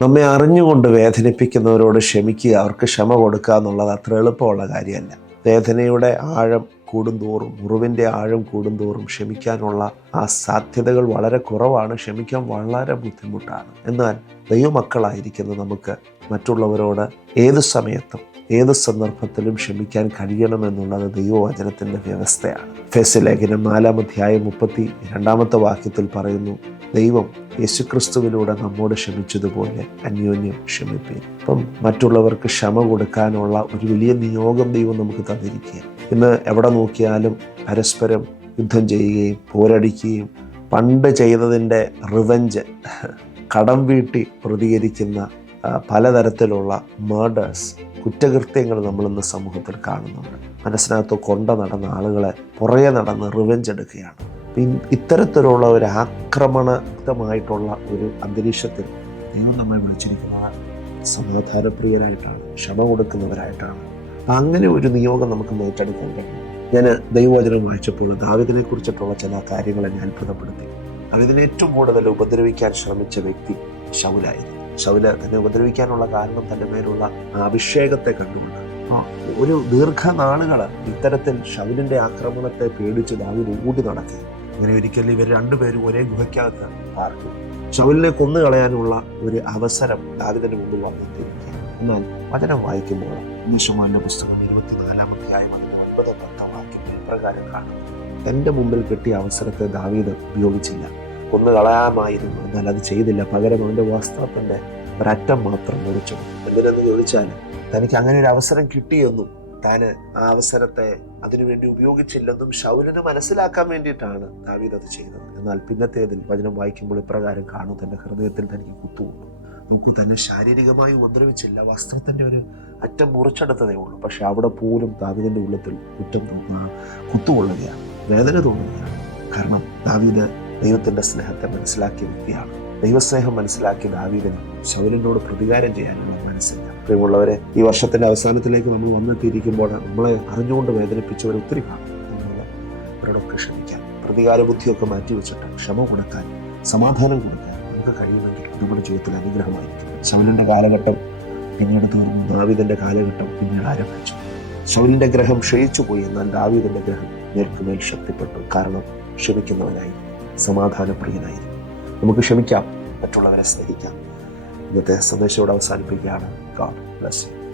നമ്മെ അറിഞ്ഞുകൊണ്ട് വേദനിപ്പിക്കുന്നവരോട് ക്ഷമിക്കുക, അവർക്ക് ക്ഷമ കൊടുക്കുക എന്നുള്ളത് അത്ര എളുപ്പമുള്ള കാര്യമല്ല. വേദനയുടെ ആഴം കൂടുന്തോറും, മുറിവിൻ്റെ ആഴം കൂടുന്തോറും ക്ഷമിക്കാനുള്ള ആ സാധ്യതകൾ വളരെ കുറവാണ്. ക്ഷമിക്കാൻ വളരെ ബുദ്ധിമുട്ടാണ്. എന്നാൽ ദൈവമക്കളായിരിക്കുന്ന നമുക്ക് മറ്റുള്ളവരോട് ഏത് സമയത്തും ഏത് സന്ദർഭത്തിലും ക്ഷമിക്കാൻ കഴിയണമെന്നുള്ളത് ദൈവവചനത്തിൻ്റെ വ്യവസ്ഥയാണ്. എഫേസ്യ ലേഖനം 4-ാം അധ്യായം 32-ാമത്തെ വാക്യത്തിൽ പറയുന്നു, ദൈവം യേശുക്രിസ്തുവിലൂടെ നമ്മോട് ക്ഷമിച്ചതുപോലെ അന്യോന്യം ക്ഷമിപ്പീൻ. അപ്പം മറ്റുള്ളവർക്ക് ക്ഷമ കൊടുക്കാനുള്ള ഒരു വലിയ നിയോഗം ദൈവം നമുക്ക് തന്നിരിക്കുക. ഇന്ന് എവിടെ നോക്കിയാലും പരസ്പരം യുദ്ധം ചെയ്യുകയും പോരടിക്കുകയും പണ്ട് ചെയ്തതിൻ്റെ റിവെഞ്ച്, കടം വീട്ടി പ്രതികരിക്കുന്ന പലതരത്തിലുള്ള മേർഡേഴ്സ്, കുറ്റകൃത്യങ്ങൾ നമ്മളിന്ന് സമൂഹത്തിൽ കാണുന്നുണ്ട്. മനസ്സിനകത്ത് കൊണ്ട നടന്ന ആളുകളെ പുറകെ നടന്ന് റിവെഞ്ച് എടുക്കുകയാണ്. ഇത്തരത്തിലുള്ള ഒരു ആക്രമണമായിട്ടുള്ള ഒരു അന്തരീക്ഷത്തിൽ ദൈവം നമ്മെ വിളിച്ചിരിക്കുന്നത് സമാധാനപ്രിയരായിട്ടാണ്, ക്ഷമ കൊടുക്കുന്നവരായിട്ടാണ്. അങ്ങനെ ഒരു നിയോഗം നമുക്ക് ഏറ്റെടുക്കാൻ കഴിയും. ഞാൻ ദൈവവചനം വായിച്ചപ്പോൾ ദാവീദിനെ കുറിച്ചിട്ടുള്ള ചില കാര്യങ്ങൾ എന്നെ അത്ഭുതപ്പെടുത്തി. ദാവീദിനെ ഏറ്റവും കൂടുതൽ ഉപദ്രവിക്കാൻ ശ്രമിച്ച വ്യക്തി ശൗലായിരുന്നു. ശൗല് തന്നെ ഉപദ്രവിക്കാനുള്ള കാരണം തൻ്റെ മേലുള്ള അഭിഷേകത്തെ കണ്ടുകൊണ്ട് ഒരു ദീർഘനാളുകൾ ഇത്തരത്തിൽ ശൗലിൻ്റെ ആക്രമണത്തെ പേടിച്ച് ദാവീദ് ഓടി നടക്കുക. അങ്ങനെ ഒരിക്കലും ഇവർ രണ്ടുപേരും ഒരേ ഗുഹയ്ക്കകത്ത് പാർക്കും. ശൗലിനെ കൊന്നുകളയാനുള്ള ഒരു അവസരം ദാവീദിന്റെ മുമ്പിൽ വന്നെത്തിയിരിക്കുക. എന്നാൽ വചനം വായിക്കുമ്പോൾ നീതിമാന്റെ പുസ്തകം 24-ാം അധ്യായം 9-10 വാക്യങ്ങൾ ഇപ്രകാരം കാണും. തൻ്റെ മുമ്പിൽ കിട്ടിയ അവസരത്തെ ദാവീദ് ഉപയോഗിച്ചില്ല. കൊന്നുകളയാമായിരുന്നു, എന്നാൽ അത് ചെയ്തില്ല. പകരം അവൻ്റെ വസ്ത്രത്തിൻ്റെ ഒരറ്റം മാത്രം മുറിച്ചു. എന്തിനെന്ന് ചോദിച്ചാൽ തനിക്ക് അങ്ങനെ ഒരു അവസരം കിട്ടിയെന്നും താൻ ആ അവസരത്തെ അതിനുവേണ്ടി ഉപയോഗിച്ചില്ലെന്നും ശൗലിന് മനസ്സിലാക്കാൻ വേണ്ടിയിട്ടാണ് ദാവീദ് അത് ചെയ്തത്. എന്നാൽ പിന്നത്തേതിൽ വചനം വായിക്കുമ്പോൾ ഇപ്രകാരം കാണും, തൻ്റെ ഹൃദയത്തിൽ തനിക്ക് കുത്തുകൊണ്ടു. നമുക്ക് തന്നെ ശാരീരികമായി ഉപദ്രവിച്ചില്ല, വസ്ത്രത്തിൻ്റെ ഒരു അറ്റം മുറിച്ചെടുത്തതേ ഉള്ളൂ. പക്ഷെ അവിടെ പോലും ദാവീദിൻ്റെ ഉള്ളത്തിൽ കുത്തുകൊള്ളുകയാണ്, വേദന തോന്നുകയാണ്. കാരണം ദാവീദ് ദൈവത്തിൻ്റെ സ്നേഹത്തെ മനസ്സിലാക്കിയ വ്യക്തിയാണ്. ദൈവസ്നേഹം മനസ്സിലാക്കിയ ദാവീദിന് ശൗലിനോട് പ്രതികാരം ചെയ്യാനുള്ള മനസ്സില്ല. പ്രിയമുള്ളവരെ, ഈ വർഷത്തിൻ്റെ അവസാനത്തിലേക്ക് നമ്മൾ വന്നെത്തിയിരിക്കുമ്പോൾ നമ്മളെ അറിഞ്ഞുകൊണ്ട് വേദനിപ്പിച്ചവർ ഒത്തിരി കാണും. അവരോടൊക്കെ ക്ഷമിക്കാൻ, പ്രതികാര ബുദ്ധിയൊക്കെ മാറ്റിവെച്ചിട്ട് ക്ഷമ കൊടുക്കാൻ, സമാധാനം കൊടുക്കാൻ നമുക്ക് കഴിയുമെങ്കിൽ നമ്മുടെ ജീവിതത്തിൽ അനുഗ്രഹമായിരിക്കും. ശൗലിൻ്റെ കാലഘട്ടം പിന്നീട് തീർന്നു, ദാവീദിൻ്റെ കാലഘട്ടം പിന്നീട് ആരംഭിച്ചു. ശൗലിൻ്റെ ഗ്രഹം ക്ഷയിച്ചു പോയി, എന്നാൽ ദാവീദിൻ്റെ ഗ്രഹം മേൽക്കുമേൽ ശക്തിപ്പെട്ടു. കാരണം ക്ഷമിക്കുന്നവനായി, സമാധാനപ്രിയനായിരുന്നു. നമുക്ക് ക്ഷമിക്കാം, മറ്റുള്ളവരെ സ്നേഹിക്കാം. ഇന്നത്തെ സന്ദേശത്തോടെ അവസാനിപ്പിക്കുകയാണ്. God bless you.